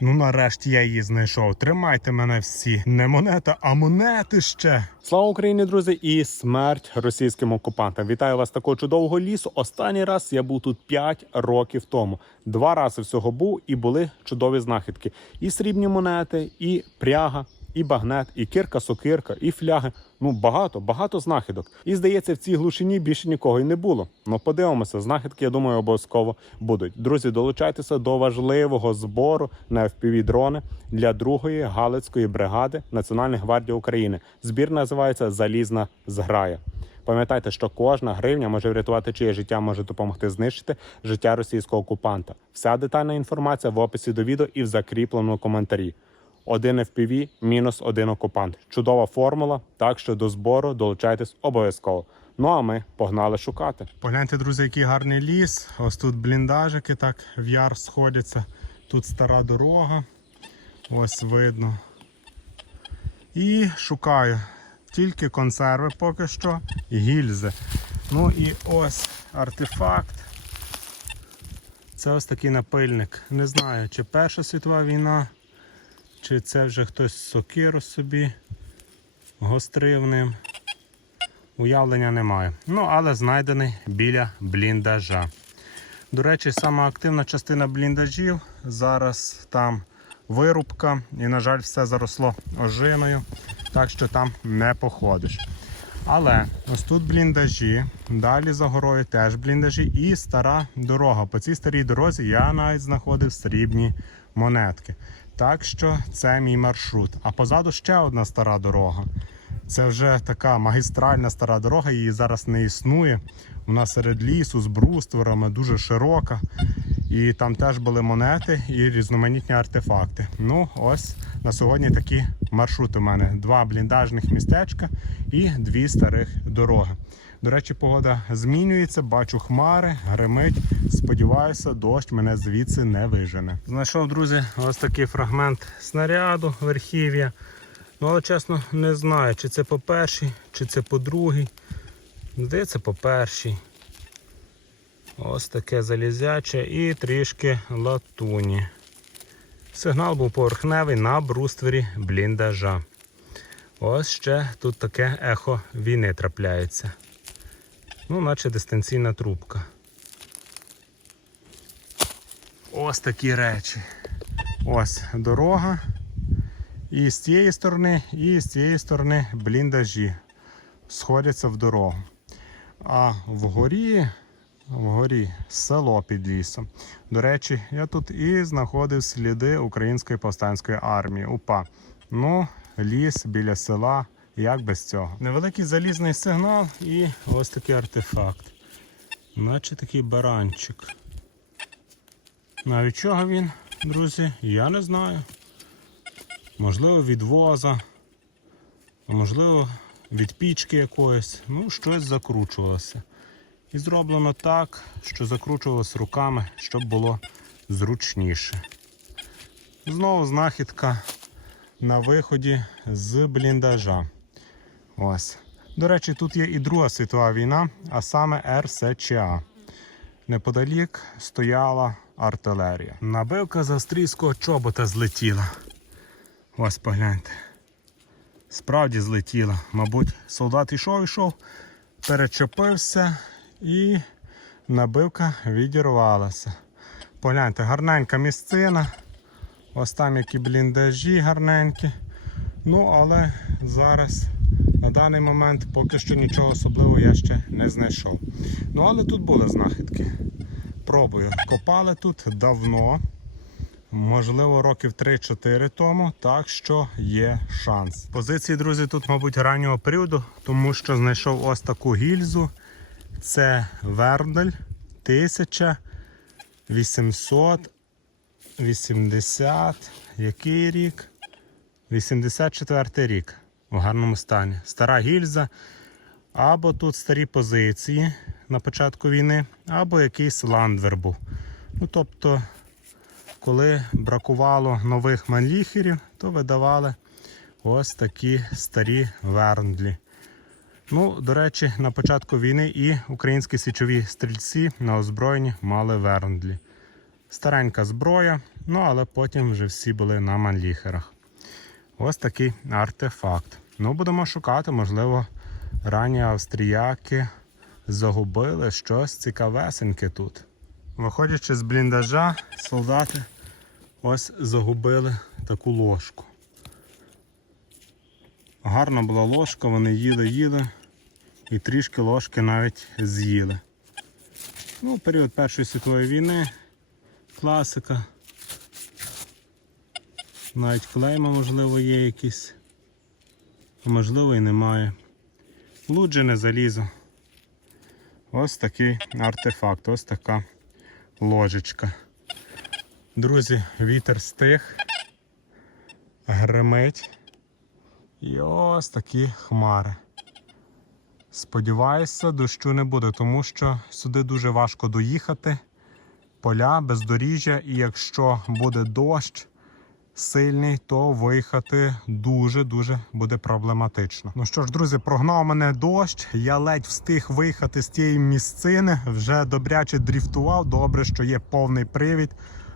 Ну нарешті я її знайшов. Тримайте мене всі. Не монета, а монети ще. Слава Україні, друзі, і смерть російським окупантам. Вітаю вас такого чудового лісу. Останній раз я був тут 5 років тому. Два рази всього був і були чудові знахідки. І срібні монети, і пряга, і багнет, і кирка, сокирка, і фляги. Ну багато, багато знахідок. І здається, в цій глушині більше нікого й не було. Ну подивимося, знахідки, я думаю, обов'язково будуть. Друзі, долучайтеся до важливого збору на fpv дрони для другої галицької бригади Національної гвардії України. Збір називається Залізна зграя. Пам'ятайте, що кожна гривня може врятувати чиє життя, може допомогти знищити життя російського окупанта. Вся детальна інформація в описі до відео і в закріпленому коментарі. Один FPV мінус один окупант. Чудова формула. Так що до збору долучайтесь обов'язково. Ну а ми погнали шукати. Погляньте, друзі, який гарний ліс. Ось тут бліндажики так в яр сходяться. Тут стара дорога. Ось видно. І шукаю тільки консерви поки що і гільзи. Ну і ось артефакт. Це ось такий напильник. Не знаю, чи Перша світова війна, чи це вже хтось сокиру собі гострив ним. Уявлення немає. Ну, але знайдений біля бліндажа. До речі, сама активна частина бліндажів. Зараз там вирубка і, на жаль, все заросло ожиною, так що там не походиш. Але ось тут бліндажі, далі за горою теж бліндажі і стара дорога. По цій старій дорозі я навіть знаходив срібні монетки. Так що це мій маршрут. А позаду ще одна стара дорога. Це вже така магістральна стара дорога, її зараз не існує. Вона серед лісу з брустворами, дуже широка. І там теж були монети і різноманітні артефакти. Ну, ось на сьогодні такі маршрути у мене: два бліндажних містечка і дві старих дороги. До речі, погода змінюється, бачу хмари, гримить. Сподіваюся, дощ мене звідси не вижене. Знайшов, друзі, ось такий фрагмент снаряду верхів'я. Ну, але чесно, не знаю, чи це по першій, чи це по другій. Здається, по першій. Ось таке залізяче і трішки латуні. Сигнал був поверхневий на бруствері бліндажа. Ось ще тут таке ехо війни трапляється. Ну, наче дистанційна трубка. Ось такі речі. Ось дорога. І з цієї сторони, і з цієї сторони бліндажі сходяться в дорогу. А вгорі, вгорі село під лісом. До речі, я тут і знаходив сліди Української повстанської армії. УПА. Ну, ліс біля села. Як без цього? Невеликий залізний сигнал і ось такий артефакт. Наче такий баранчик. Навіть чого він, друзі, я не знаю. Можливо, від воза, а можливо, від пічки якоїсь. Ну, щось закручувалося. І зроблено так, що закручувалося руками, щоб було зручніше. Знову знахідка на виході з бліндажа. Ось. До речі, тут є і Друга світова війна, а саме РСЧА. Неподалік стояла артилерія. Набивка з австрійського чобота злетіла. Ось погляньте. Справді злетіла. Мабуть, солдат йшов, йшов, перечепився і набивка відірвалася. Погляньте, гарненька місцина. Ось там які бліндажі гарненькі. Ну, але зараз на даний момент поки що нічого особливого я ще не знайшов. Ну, але тут були знахідки. Пробую. Копали тут давно. Можливо, років 3-4 тому, так що є шанс. Позиції, друзі, тут, мабуть, раннього періоду, тому що знайшов ось таку гільзу. Це Верндель 1880. Який рік? 84 рік в гарному стані. Стара гільза. Або тут старі позиції на початку війни, або якийсь ландвер був. Ну, тобто коли бракувало нових манліхерів, то видавали ось такі старі верндлі. Ну, до речі, на початку війни і українські січові стрільці на озброєнні мали верндлі. Старенька зброя, ну але потім вже всі були на манліхерах. Ось такий артефакт. Ну, будемо шукати, можливо, ранні австріяки загубили щось цікавесеньке тут. Виходячи з бліндажа, солдати ось загубили таку ложку. Гарна була ложка, вони їли, їли і трішки ложки навіть з'їли. Ну, період Першої світової війни, класика. Навіть клейма, можливо, є якісь, можливо і немає. Луджене залізо. Ось такий артефакт, ось така ложечка. Друзі, вітер стих, гримить. І ось такі хмари. Сподіваюся, дощу не буде, тому що сюди дуже важко доїхати. Поля, бездоріжжя, і якщо буде дощ сильний, то виїхати дуже-дуже буде проблематично. Ну що ж, друзі, прогнав мене дощ. Я ледь встиг виїхати з тієї місцини. Вже добряче дріфтував. Добре, що є повний привід.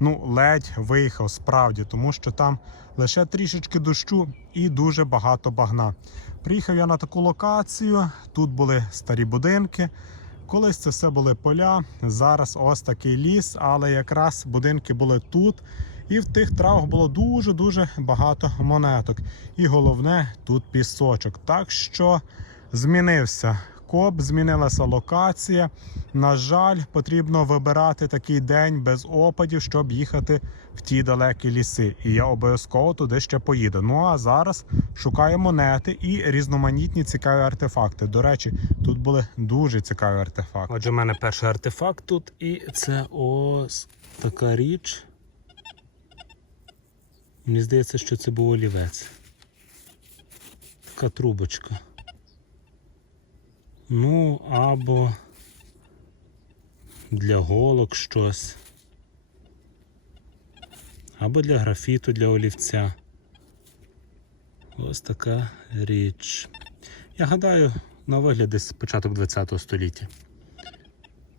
Ну, ледь виїхав справді, тому що там лише трішечки дощу і дуже багато багна. Приїхав я на таку локацію. Тут були старі будинки. Колись це все були поля. Зараз ось такий ліс, але якраз будинки були тут. І в тих травах було дуже-дуже багато монеток. І головне, тут пісочок. Так що змінився коп, змінилася локація. На жаль, потрібно вибирати такий день без опадів, щоб їхати в ті далекі ліси. І я обов'язково туди ще поїду. Ну а зараз шукаю монети і різноманітні цікаві артефакти. До речі, тут були дуже цікаві артефакти. Отже, в мене перший артефакт тут, і це ось така річ. Мені здається, що це був олівець. Така трубочка. Ну, або для голок щось. Або для графіту, для олівця. Ось така річ. Я гадаю, на вигляд десь початок ХХ століття.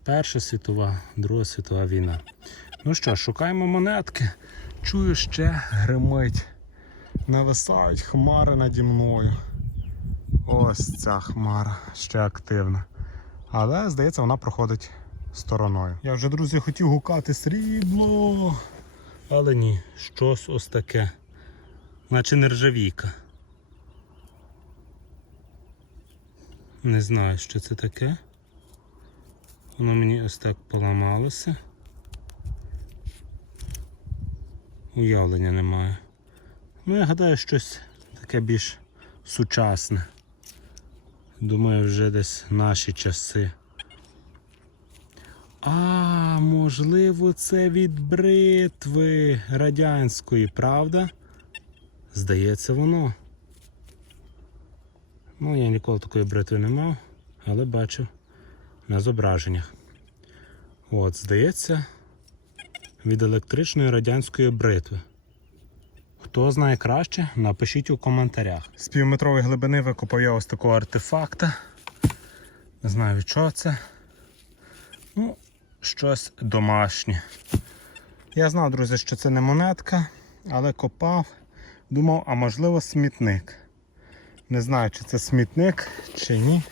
Перша світова, Друга світова війна. Ну що, шукаємо монетки. Чую, ще гримить. Нависають хмари наді мною. Ось ця хмара ще активна. Але, здається, вона проходить стороною. Я вже, друзі, хотів гукати срібло. Але ні, щось ось таке. Наче нержавійка. Не знаю, що це таке. Воно мені ось так поламалося. Уявлення немає. Ну, я гадаю, щось таке більш сучасне. Думаю, вже десь наші часи. А, можливо, це від бритви радянської, правда? Здається, воно. Ну, я ніколи такої бритви не мав, але бачив на зображеннях. От, здається, від електричної радянської бритви. Хто знає краще, напишіть у коментарях. З півметрової глибини викопав я ось такого артефакта. Не знаю чого це. Ну, щось домашнє. Я знав, друзі, що це не монетка, але копав, думав, а можливо смітник. Не знаю, чи це смітник, чи ні,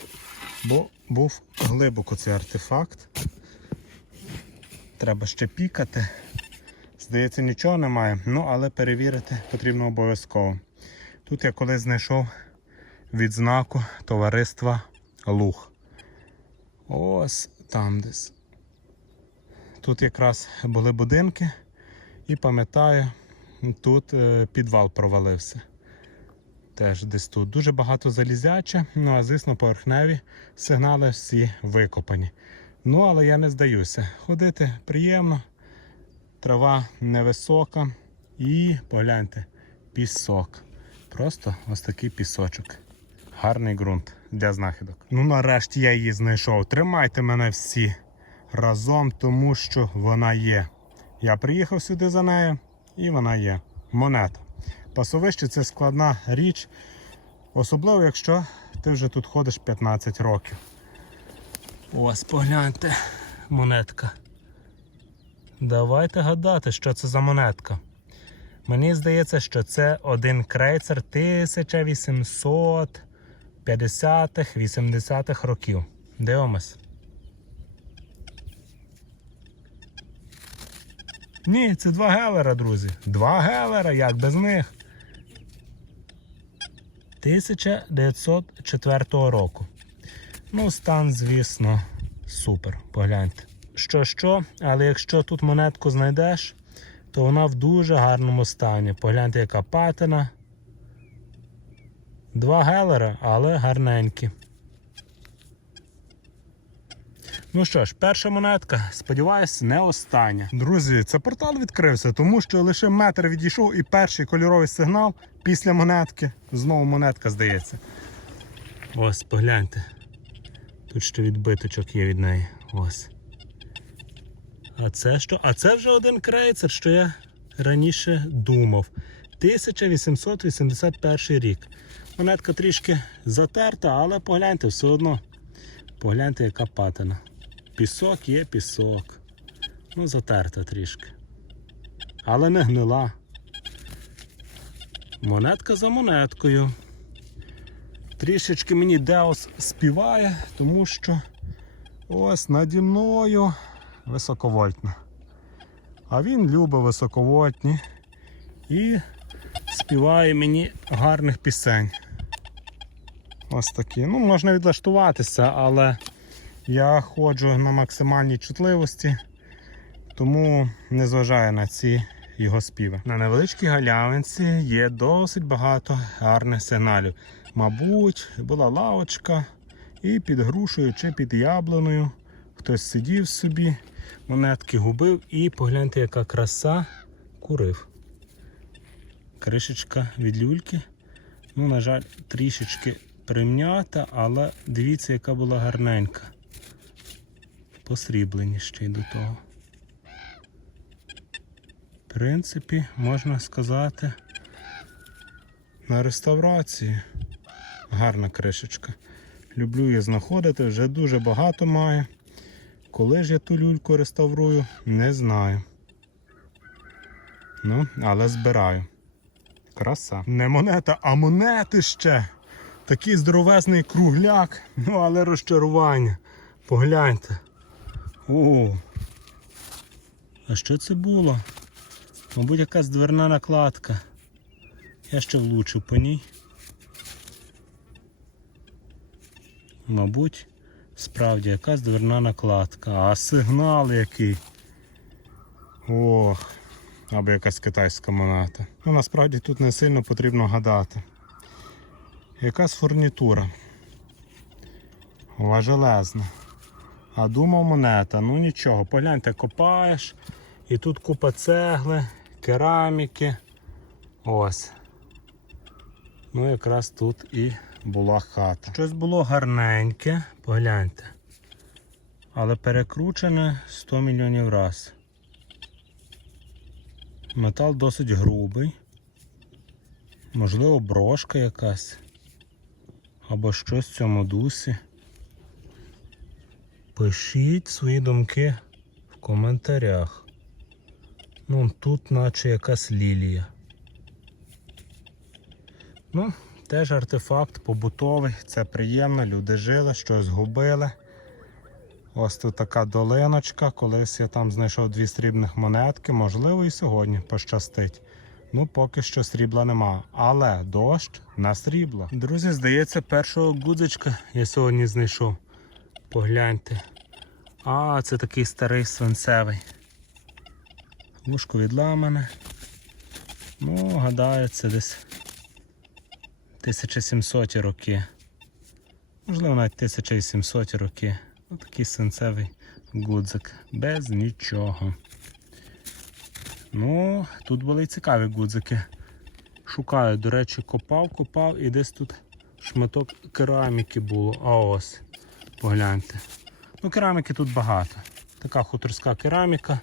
бо був глибоко цей артефакт. Треба ще пікати. Здається, нічого немає, ну але перевірити потрібно обов'язково. Тут я колись знайшов відзнаку товариства Луг. Ось там десь. Тут якраз були будинки, і пам'ятаю, тут е, підвал провалився. Теж десь тут дуже багато залізяче, ну а звісно, поверхневі сигнали всі викопані. Ну, але я не здаюся. Ходити приємно трава невисока і погляньте, пісок. Просто ось такий пісочок. Гарний ґрунт для знахідок. Ну нарешті я її знайшов. Тримайте мене всі разом, тому що вона є. Я приїхав сюди за нею і вона є. Монета. Пасовище це складна річ, особливо, якщо ти вже тут ходиш 15 років. Ось погляньте, монетка. Давайте гадати, що це за монетка. Мені здається, що це один крейцер 1850-х, 80-х років. Дивимось. Ні, це два гелера, друзі. Два гелера, як без них. 1904 року. Ну, стан, звісно, супер. Погляньте. Що, що, але якщо тут монетку знайдеш, то вона в дуже гарному стані. Погляньте, яка патина. Два гелера, але гарненькі. Ну що ж, перша монетка, сподіваюсь, не остання. Друзі, це портал відкрився, тому що лише метр відійшов і перший кольоровий сигнал після монетки. Знову монетка здається. Ось, погляньте. Тут ще відбиточок є від неї. Ось. А це що? А це вже один крейцер, що я раніше думав. 1881 рік. Монетка трішки затерта, але погляньте, все одно. Погляньте, яка патина. Пісок є пісок. Ну, затерта трішки. Але не гнила. Монетка за монеткою. Трішечки мені Деос співає, тому що ось наді мною високовольтна. А він любить високовольтні і співає мені гарних пісень. Ось такі. Ну, можна відлаштуватися, але я ходжу на максимальній чутливості, тому не зважаю на ці його співи. На невеличкій галявинці є досить багато гарних сигналів. Мабуть, була лавочка, і під грушею чи під яблуною хтось сидів собі, монетки губив і погляньте, яка краса курив. Кришечка від люльки. Ну, на жаль, трішечки прим'ята, але дивіться, яка була гарненька. Посріблені ще й до того. В принципі, можна сказати, на реставрації. Гарна кришечка. Люблю її знаходити, вже дуже багато маю. Коли ж я ту люльку реставрую, не знаю. Ну, але збираю. Краса. Не монета, а монети ще. Такий здоровезний кругляк. Ну, але розчарування. Погляньте. О. А що це було? Мабуть, якась дверна накладка. Я ще влучив по ній. Мабуть, справді якась дверна накладка. А сигнал який. Ох, або якась китайська монета. Ну, насправді тут не сильно потрібно гадати. Якась фурнітура. Важелезна. А думав монета, ну нічого, погляньте, копаєш. І тут купа цегли, кераміки. Ось. Ну, якраз тут і була хата. Щось було гарненьке, погляньте. Але перекручене 100 мільйонів раз. Метал досить грубий. Можливо, брошка якась. Або щось в цьому дусі. Пишіть свої думки в коментарях. Ну, тут наче якась лілія. Ну, теж артефакт побутовий, це приємно, люди жили, щось губили. Ось тут така долиночка. Колись я там знайшов дві срібних монетки, можливо, і сьогодні пощастить. Ну, поки що срібла нема. Але дощ на срібло. Друзі, здається, першого гудзичка я сьогодні знайшов. Погляньте. А, це такий старий свинцевий. Вушко відламане. Ну, гадаю, це десь 1700 роки. Можливо, навіть 1700 роки. Ось такий свинцевий гудзик. Без нічого. Ну, тут були й цікаві гудзики. Шукаю, до речі, копав, копав і десь тут шматок кераміки було. А ось, погляньте. Ну, кераміки тут багато. Така хуторська кераміка.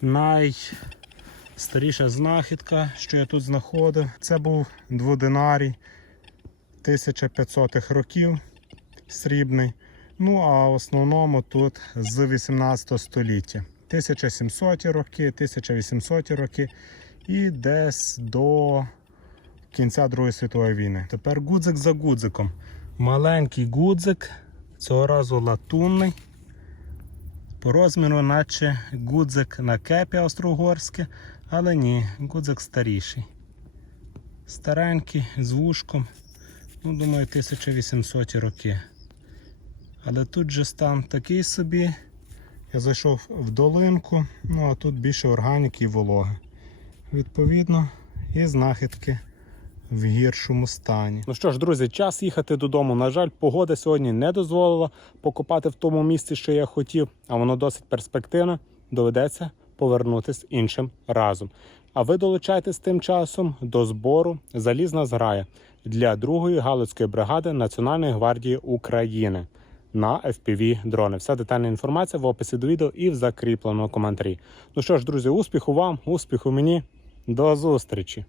Найстаріша знахідка, що я тут знаходив, це був дводинарій 1500-х років срібний. Ну, а в основному тут з 18 століття. 1700 роки, 1800 роки і десь до кінця Другої світової війни. Тепер гудзик за гудзиком. Маленький гудзик, цього разу латунний. По розміру, наче гудзик на кепі австро-угорське, але ні, гудзик старіший. Старенький, з вушком. Ну, думаю, 1800 роки. Але тут же стан такий собі. Я зайшов в долинку, ну а тут більше органіки і вологи. Відповідно, і знахідки в гіршому стані. Ну що ж, друзі, час їхати додому. На жаль, погода сьогодні не дозволила покопати в тому місці, що я хотів, а воно досить перспективне. Доведеться повернутися іншим разом. А ви долучайтесь тим часом до збору залізна зграя для другої галицької бригади Національної гвардії України на FPV дрони. Вся детальна інформація в описі до відео і в закріпленому коментарі. Ну що ж, друзі, успіху вам, успіху мені. До зустрічі!